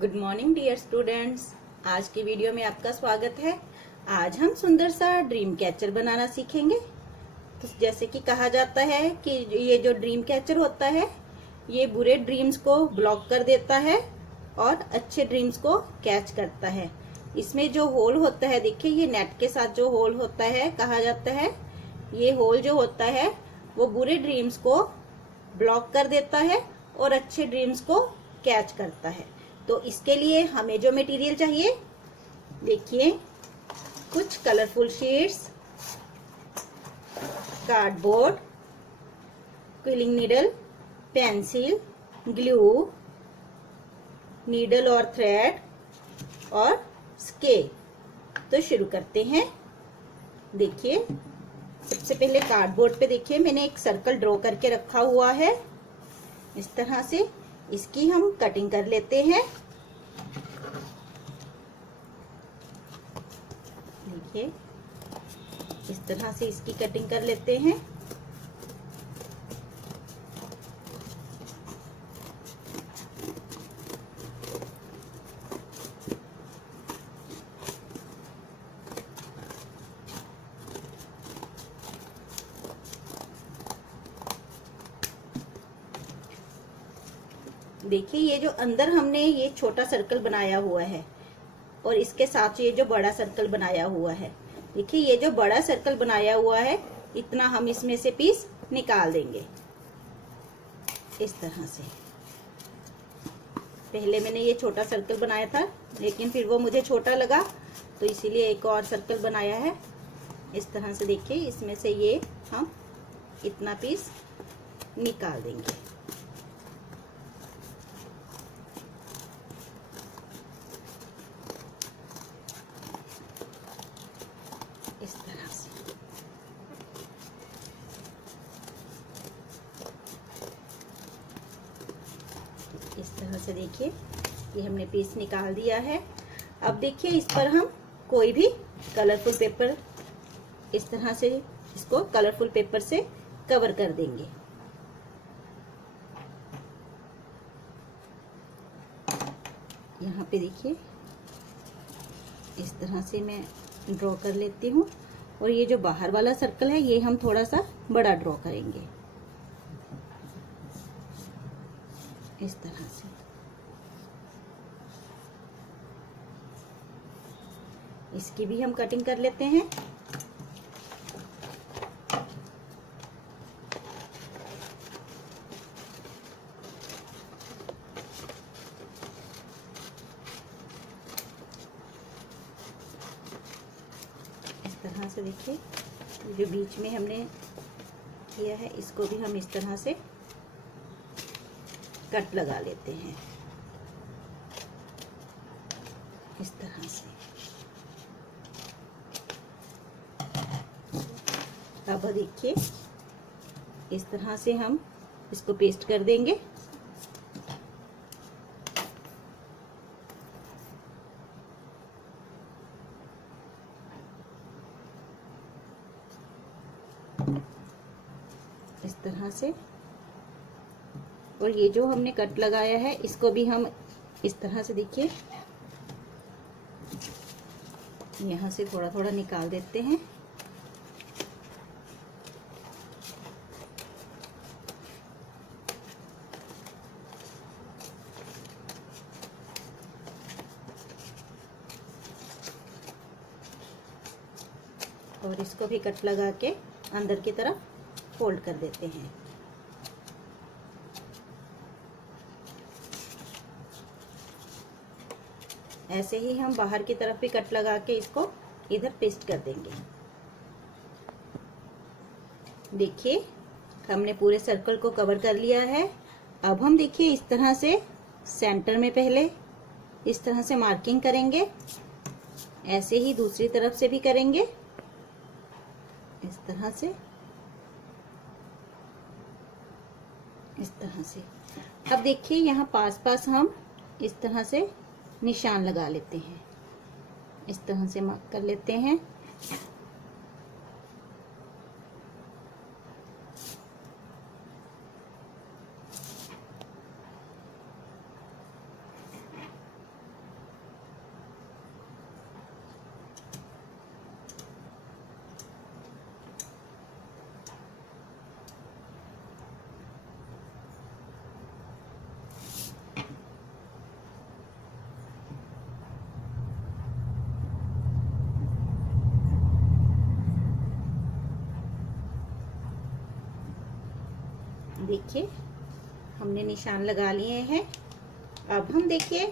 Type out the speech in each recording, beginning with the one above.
Good morning dear students. आज की video में आपका स्वागत है। आज हम सुंदर सा ड्रीम कैचर बनाना सीखेंगे। तो जैसे कि कहा जाता है कि ये जो ड्रीम कैचर होता है ये बुरे ड्रीम्स को ब्लॉक कर देता है और अच्छे ड्रीम्स को कैच करता है। इसमें जो होल होता है, देखिए ये नेट के साथ जो होल होता है, कहा जाता है ये होल जो होता है वो बुरे ड्रीम्स को ब्लॉक कर देता है और अच्छे ड्रीम्स को कैच करता है। तो इसके लिए हमें जो मटेरियल चाहिए, देखिए कुछ colourful sheets, cardboard, quilling needle, pencil, glue, needle और थ्रेड और स्केल। तो शुरू करते हैं। देखिए सबसे पहले कार्डबोर्ड पे देखिए मैंने एक सर्कल ड्रॉ करके रखा हुआ है। इस तरह से इसकी हम कटिंग कर लेते हैं। देखिए इस तरह से इसकी कटिंग कर लेते हैं। देखिए ये जो अंदर हमने ये छोटा सर्कल बनाया हुआ है और इसके साथ ये जो बड़ा सर्कल बनाया हुआ है, देखिए ये जो बड़ा सर्कल बनाया हुआ है इतना हम इसमें से पीस निकाल देंगे। इस तरह से पहले मैंने ये छोटा सर्कल बनाया था लेकिन फिर वो मुझे छोटा लगा तो इसीलिए एक और सर्कल बनाया है। इस तरह से देखिए इसमें से ये हम इतना पीस निकाल देंगे। इस तरह से देखिए ये हमने पीस निकाल दिया है। अब देखिए इस पर हम कोई भी कलरफुल पेपर, इस तरह से इसको कलरफुल पेपर से कवर कर देंगे। यहाँ पे देखिए इस तरह से मैं ड्रॉ कर लेती हूँ और ये जो बाहर वाला सर्कल है ये हम थोड़ा सा बड़ा ड्रॉ करेंगे। इस तरह से इसकी भी हम कटिंग कर लेते हैं। इस तरह से देखिए जो बीच में हमने किया है इसको भी हम इस तरह से कट लगा लेते हैं। इस तरह से अब देखिए इस तरह से हम इसको पेस्ट कर देंगे। इस तरह से, और ये जो हमने कट लगाया है इसको भी हम इस तरह से देखिए यहाँ से थोड़ा थोड़ा निकाल देते हैं। और इसको भी कट लगा के अंदर की तरफ फोल्ड कर देते हैं। ऐसे ही हम बाहर की तरफ भी कट लगा के इसको इधर पेस्ट कर देंगे। देखिए हमने पूरे सर्कल को कवर कर लिया है। अब हम देखिए इस तरह से सेंटर में पहले इस तरह से मार्किंग करेंगे, ऐसे ही दूसरी तरफ से भी करेंगे इस तरह से। इस तरह से अब देखिए यहाँ पास पास हम इस तरह से निशान लगा लेते हैं। इस तरह से मार्क कर लेते हैं। देखिए हमने निशान लगा लिए हैं। अब हम देखिए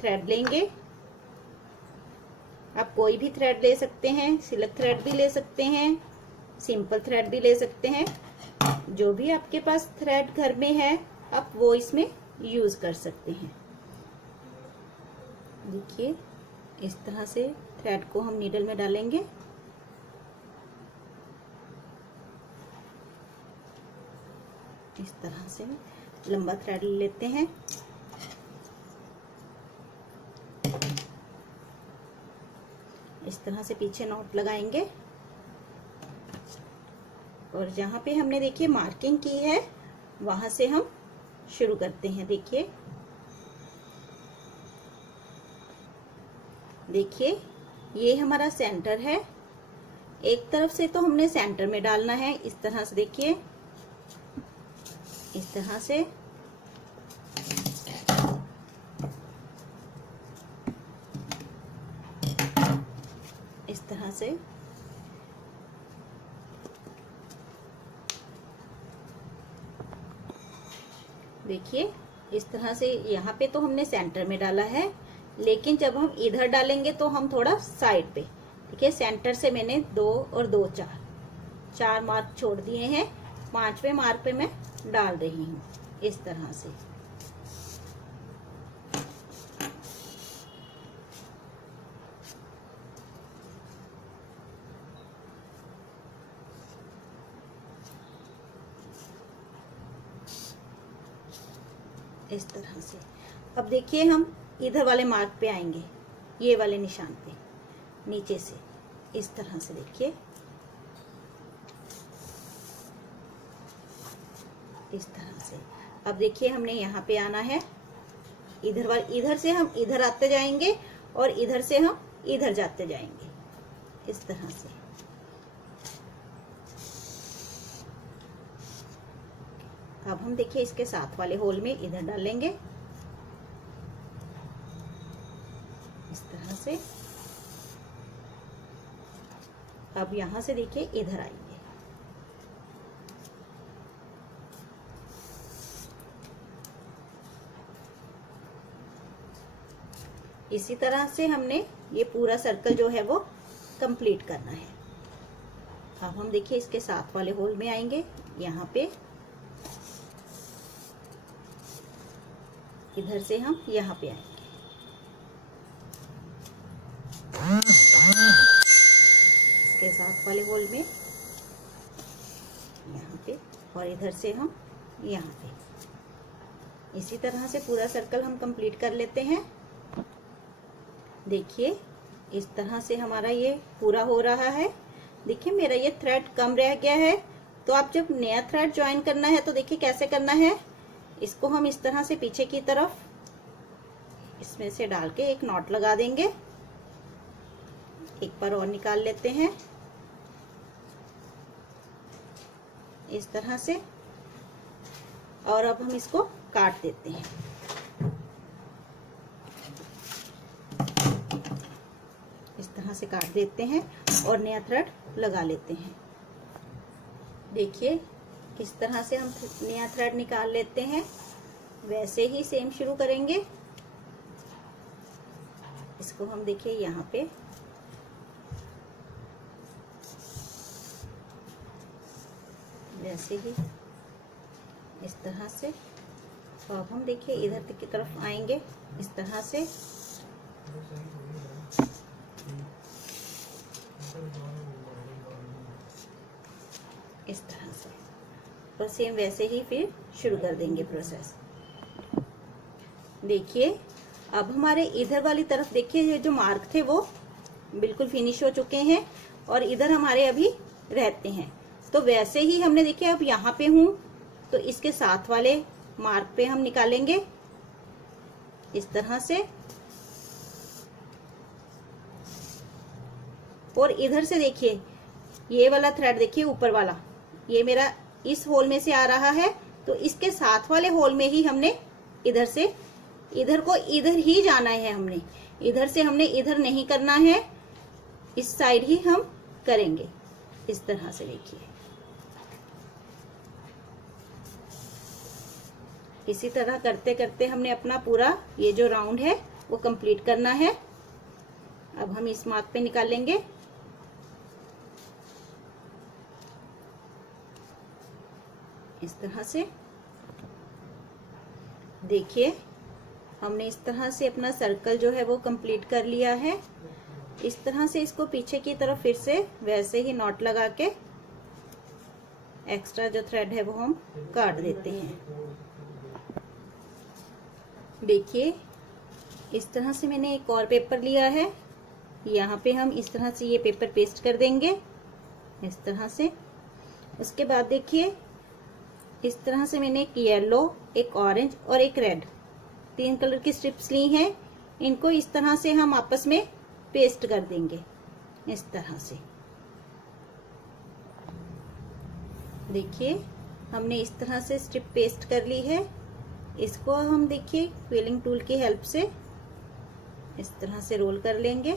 थ्रेड लेंगे। आप कोई भी थ्रेड ले सकते हैं, सिल्क थ्रेड भी ले सकते हैं, सिंपल थ्रेड भी ले सकते हैं। जो भी आपके पास थ्रेड घर में है आप वो इसमें यूज कर सकते हैं। देखिए इस तरह से थ्रेड को हम नीडल में डालेंगे। इस तरह से लंबा थ्रेड लेते हैं। इस तरह से पीछे नॉट लगाएंगे और जहां पे हमने देखिए मार्किंग की है वहां से हम शुरू करते हैं। देखिए ये हमारा सेंटर है। एक तरफ से तो हमने सेंटर में डालना है। इस तरह से देखिए, इस तरह से इस तरह से देखिए इस तरह से यहाँ पे तो हमने सेंटर में डाला है, लेकिन जब हम इधर डालेंगे तो हम थोड़ा साइड पे। देखिए सेंटर से मैंने 2 और 2 4 मार्क छोड़ दिए हैं। 5वें मार्क पे मैं डाल रही हूँ इस तरह से। इस तरह से अब देखिए हम इधर वाले मार्क पे आएंगे, ये वाले निशान पे नीचे से इस तरह से। देखिए इस तरह से। अब देखिए हमने यहाँ पे आना है। इधर से हम इधर आते जाएंगे और इधर से हम इधर जाते जाएंगे इस तरह से। अब हम देखिए इसके साथ वाले होल में इधर डालेंगे इस तरह से। अब यहां से देखिए इधर आएंगे। इसी तरह से हमने ये पूरा सर्कल जो है वो कंप्लीट करना है। अब हम देखिए इसके साथ वाले होल में आएंगे, यहाँ पे इधर से हम यहाँ पे आएंगे इसके साथ वाले होल में यहाँ पे, और इधर से हम यहाँ पे। इसी तरह से पूरा सर्कल हम कंप्लीट कर लेते हैं। देखिए इस तरह से हमारा ये पूरा हो रहा है। देखिए मेरा ये थ्रेड कम रह गया है, तो आप जब नया थ्रेड ज्वाइन करना है तो देखिए कैसे करना है। इसको हम इस तरह से पीछे की तरफ इसमें से डाल के एक नॉट लगा देंगे। एक बार और निकाल लेते हैं इस तरह से, और अब हम इसको काट देते हैं। इस तरह से काट देते हैं और नया थ्रेड लगा लेते हैं। देखिए इस तरह से हम नया थ्रेड निकाल लेते हैं। वैसे ही सेम शुरू करेंगे। इसको हम देखिए यहाँ पे वैसे ही इस तरह से। तो अब हम देखिए इधर की तरफ आएंगे इस तरह से। इस तरह से और सेम वैसे ही फिर शुरू कर देंगे प्रोसेस। देखिए अब हमारे इधर वाली तरफ देखिए ये जो मार्क थे वो बिल्कुल फिनिश हो चुके हैं और इधर हमारे अभी रहते हैं। तो वैसे ही हमने देखिए अब यहाँ पे हूँ तो इसके साथ वाले मार्क पे हम निकालेंगे इस तरह से, और इधर से देखिए ये वाला थ्रेड देखिए ऊपर वाला ये मेरा इस होल में से आ रहा है, तो इसके साथ वाले होल में ही हमने इधर से इधर को इधर ही जाना है। हमने इधर से हमने इधर नहीं करना है, इस साइड ही हम करेंगे इस तरह से। देखिए इसी तरह करते करते हमने अपना पूरा ये जो राउंड है वो कंप्लीट करना है। अब हम इस मार्क पे निकालेंगे। इस तरह से देखिए हमने इस तरह से अपना सर्कल जो है वो कंप्लीट कर लिया है। इस तरह से इसको पीछे की तरफ फिर से वैसे ही नॉट लगा के एक्स्ट्रा जो थ्रेड है वो हम काट देते हैं। देखिए इस तरह से मैंने एक और पेपर लिया है, यहाँ पे हम इस तरह से ये पेपर पेस्ट कर देंगे इस तरह से। उसके बाद देखिए इस तरह से मैंने एक येलो, एक ऑरेंज और एक रेड 3 कलर की स्ट्रिप्स ली हैं। इनको इस तरह से हम आपस में पेस्ट कर देंगे इस तरह से। देखिए हमने इस तरह से स्ट्रिप पेस्ट कर ली है। इसको हम देखिए क्विलिंग टूल की हेल्प से इस तरह से रोल कर लेंगे।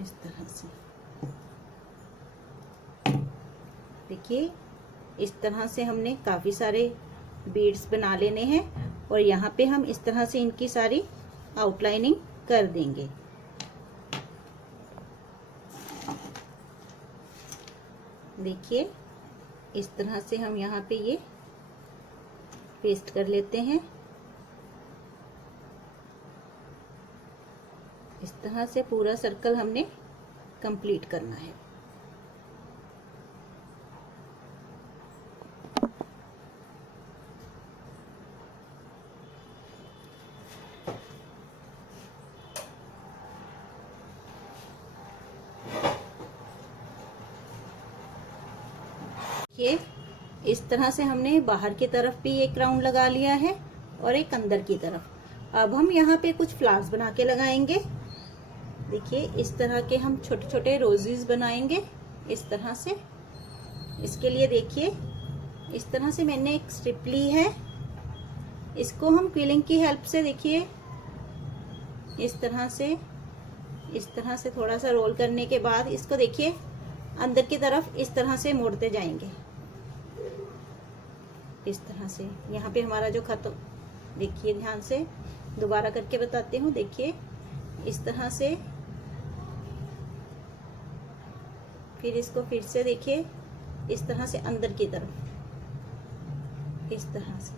इस तरह से देखिए इस तरह से हमने काफी सारे बीड्स बना लेने हैं और यहाँ पे हम इस तरह से इनकी सारी आउटलाइनिंग कर देंगे। देखिए इस तरह से हम यहाँ पे ये पेस्ट कर लेते हैं। इस तरह से पूरा सर्कल हमने कंप्लीट करना है। ये इस तरह से हमने बाहर की तरफ भी एक राउंड लगा लिया है और एक अंदर की तरफ। अब हम यहाँ पे कुछ फ्लावर्स बना के लगाएंगे। देखिए इस तरह के हम छोटे छोटे रोजेस बनाएंगे इस तरह से। इसके लिए देखिए इस तरह से मैंने एक स्ट्रिप ली है। इसको हम क्विलिंग की हेल्प से देखिए इस तरह से थोड़ा सा रोल करने के बाद इसको देखिए अंदर की तरफ इस तरह से मोड़ते जाएंगे। इस तरह से यहाँ पे हमारा जो खत्म, देखिए ध्यान से दोबारा करके बताती हूँ। देखिए इस तरह से, फिर इसको फिर से देखिए इस तरह से अंदर की तरफ, इस तरह से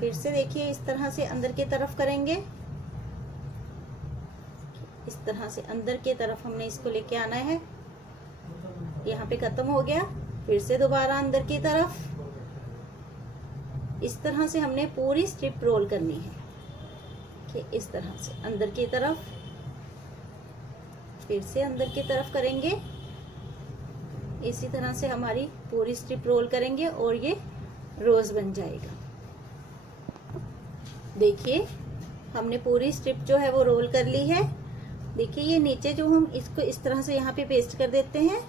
फिर से देखिए इस तरह से अंदर की तरफ करेंगे। इस तरह से अंदर की तरफ हमने इसको लेके आना है। यहाँ पे खत्म हो गया, फिर से दोबारा अंदर की तरफ। इस तरह से हमने पूरी स्ट्रिप रोल करनी है कि इस तरह से अंदर की तरफ, फिर से अंदर की तरफ करेंगे। इसी तरह से हमारी पूरी स्ट्रिप रोल करेंगे और ये रोज बन जाएगा। देखिए हमने पूरी स्ट्रिप जो है वो रोल कर ली है। देखिए ये नीचे जो हम इसको इस तरह से यहाँ पे पेस्ट कर देते हैं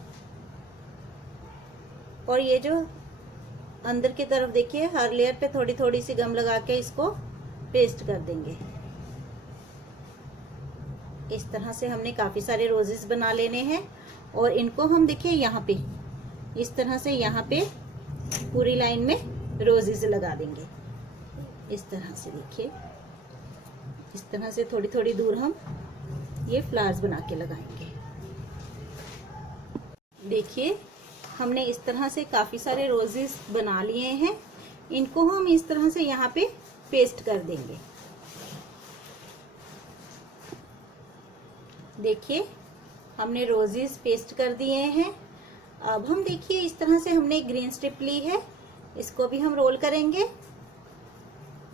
और ये जो अंदर की तरफ देखिए हर लेयर पे थोड़ी थोड़ी सी गम लगा के इसको पेस्ट कर देंगे। इस तरह से हमने काफी सारे रोजेस बना लेने हैं और इनको हम देखिए यहाँ पे इस तरह से यहाँ पे पूरी लाइन में रोजेस लगा देंगे। इस तरह से देखिए इस तरह से थोड़ी थोड़ी दूर हम ये फ्लावर्स बना के लगाएंगे। देखिए हमने इस तरह से काफी सारे रोजेस बना लिए हैं। इनको हम इस तरह से यहाँ पे पेस्ट कर देंगे। देखिए हमने रोजेस पेस्ट कर दिए हैं। अब हम देखिए इस तरह से हमने एक ग्रीन स्ट्रिप ली है, इसको भी हम रोल करेंगे।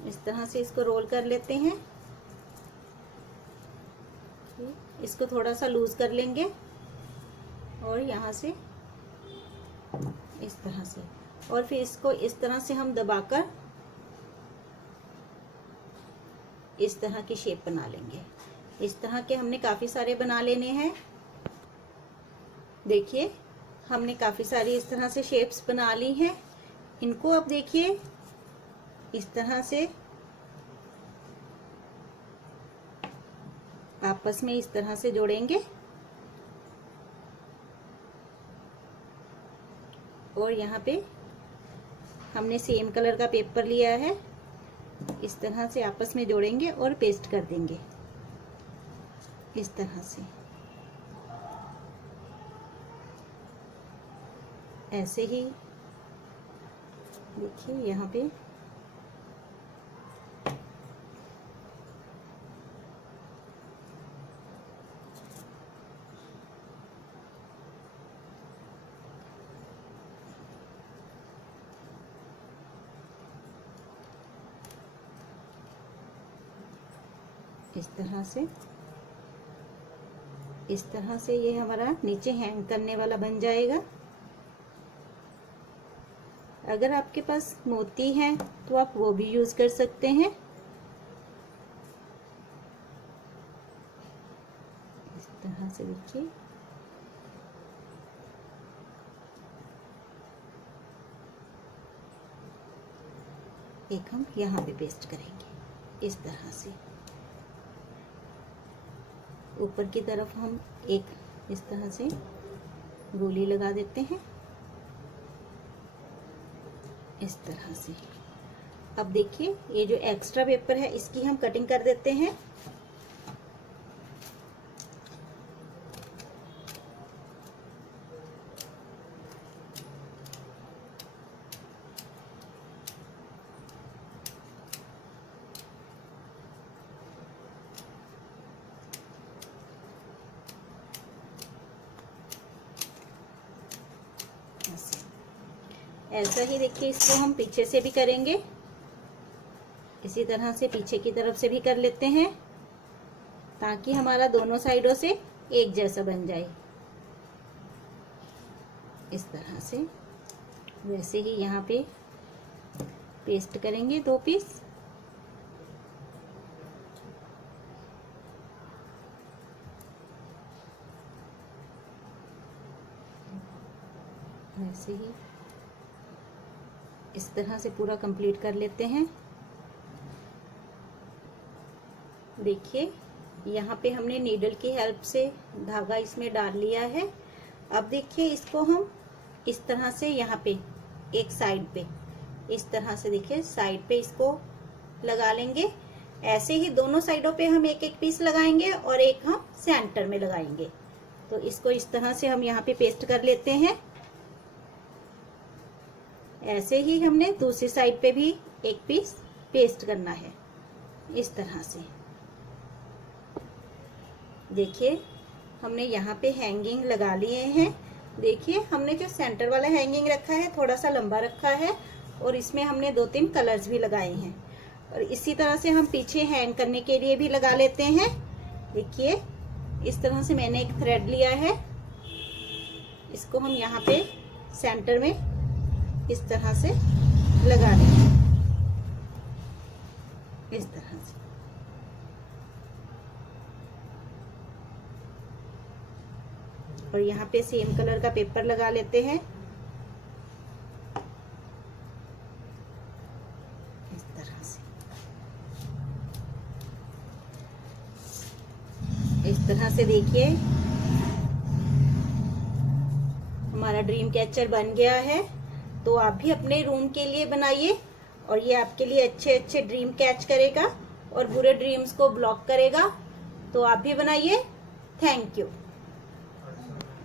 इस तरह से इसको रोल कर लेते हैं। इसको थोड़ा सा लूज कर लेंगे और यहाँ से इस तरह से, और फिर इसको इस तरह से हम दबाकर इस तरह की शेप बना लेंगे। इस तरह के हमने काफी सारे बना लेने हैं। देखिए हमने काफी सारी इस तरह से शेप्स बना ली हैं। इनको अब देखिए इस तरह से आपस में इस तरह से जोड़ेंगे और यहाँ पे हमने सेम कलर का पेपर लिया है, इस तरह से आपस में जोड़ेंगे और पेस्ट कर देंगे इस तरह से। ऐसे ही देखिए यहाँ पे इस तरह से ये हमारा नीचे हैंग करने वाला बन जाएगा। अगर आपके पास मोती है तो आप वो भी यूज कर सकते हैं। इस तरह से देखिए, एक हम यहाँ पे पेस्ट करेंगे इस तरह से। ऊपर की तरफ हम एक इस तरह से गोली लगा देते हैं इस तरह से। अब देखिए ये जो एक्स्ट्रा पेपर है इसकी हम कटिंग कर देते हैं। ऐसा ही देखिए इसको हम पीछे से भी करेंगे, इसी तरह से पीछे की तरफ से भी कर लेते हैं ताकि हमारा दोनों साइडों से एक जैसा बन जाए इस तरह से। वैसे ही यहाँ पे पेस्ट करेंगे 2 पीस। वैसे ही इस तरह से पूरा कंप्लीट कर लेते हैं। देखिए यहाँ पे हमने नीडल की हेल्प से धागा इसमें डाल लिया है। अब देखिए इसको हम इस तरह से यहाँ पे एक साइड पे इस तरह से देखिए साइड पे इसको लगा लेंगे। ऐसे ही दोनों साइडों पे हम एक एक पीस लगाएंगे और एक हम सेंटर में लगाएंगे। तो इसको इस तरह से हम यहाँ पे पेस्ट कर लेते हैं। ऐसे ही हमने दूसरी साइड पे भी एक पीस पेस्ट करना है इस तरह से। देखिए हमने यहाँ पे हैंगिंग लगा लिए हैं। देखिए हमने जो सेंटर वाला हैंगिंग रखा है थोड़ा सा लंबा रखा है और इसमें हमने 2-3 कलर्स भी लगाए हैं। और इसी तरह से हम पीछे हैंग करने के लिए भी लगा लेते हैं। देखिए इस तरह से मैंने एक थ्रेड लिया है, इसको हम यहाँ पे सेंटर में इस तरह से लगा देंगे इस तरह से। और यहाँ पे सेम कलर का पेपर लगा लेते हैं इस तरह से। इस तरह से देखिए हमारा ड्रीम कैचर बन गया है। तो आप भी अपने रूम के लिए बनाइए और ये आपके लिए अच्छे अच्छे ड्रीम कैच करेगा और बुरे ड्रीम्स को ब्लॉक करेगा। तो आप भी बनाइए। Thank you.